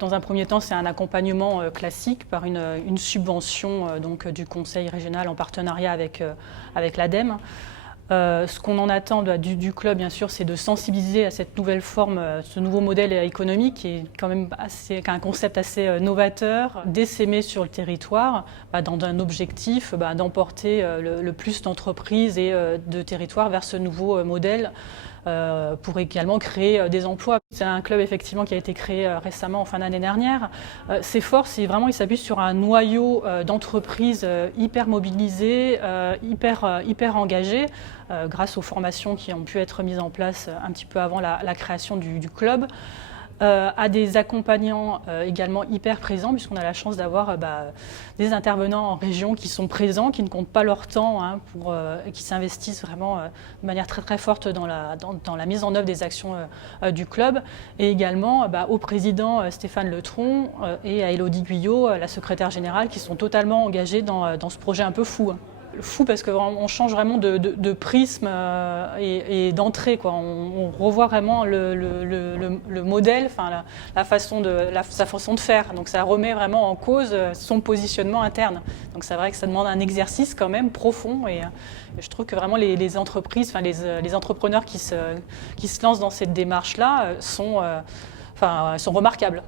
Dans un premier temps, c'est un accompagnement classique par une subvention donc, du Conseil régional en partenariat avec l'ADEME. Ce qu'on en attend du club, bien sûr, c'est de sensibiliser à cette nouvelle forme, ce nouveau modèle économique qui est quand même un concept assez novateur, d'essaimer sur le territoire dans un objectif d'emporter le plus d'entreprises et de territoires vers ce nouveau modèle. Pour également créer des emplois. C'est un club effectivement qui a été créé récemment en fin d'année dernière. Ses forces, il s'appuie sur un noyau d'entreprises hyper mobilisées, hyper engagées, grâce aux formations qui ont pu être mises en place un petit peu avant la création du club. À des accompagnants également hyper présents, puisqu'on a la chance d'avoir des intervenants en région qui sont présents, qui ne comptent pas leur temps et qui s'investissent vraiment de manière très très forte dans la mise en œuvre des actions du club, et également au président Stéphane Letron et à Élodie Guyot, la secrétaire générale, qui sont totalement engagés dans ce projet un peu fou. Fou parce qu'on change vraiment de prisme et d'entrée, quoi. On revoit vraiment le modèle, enfin sa façon de faire. Donc ça remet vraiment en cause son positionnement interne. Donc c'est vrai que ça demande un exercice quand même profond et je trouve que vraiment les entreprises, enfin les entrepreneurs qui se lancent dans cette démarche-là sont remarquables.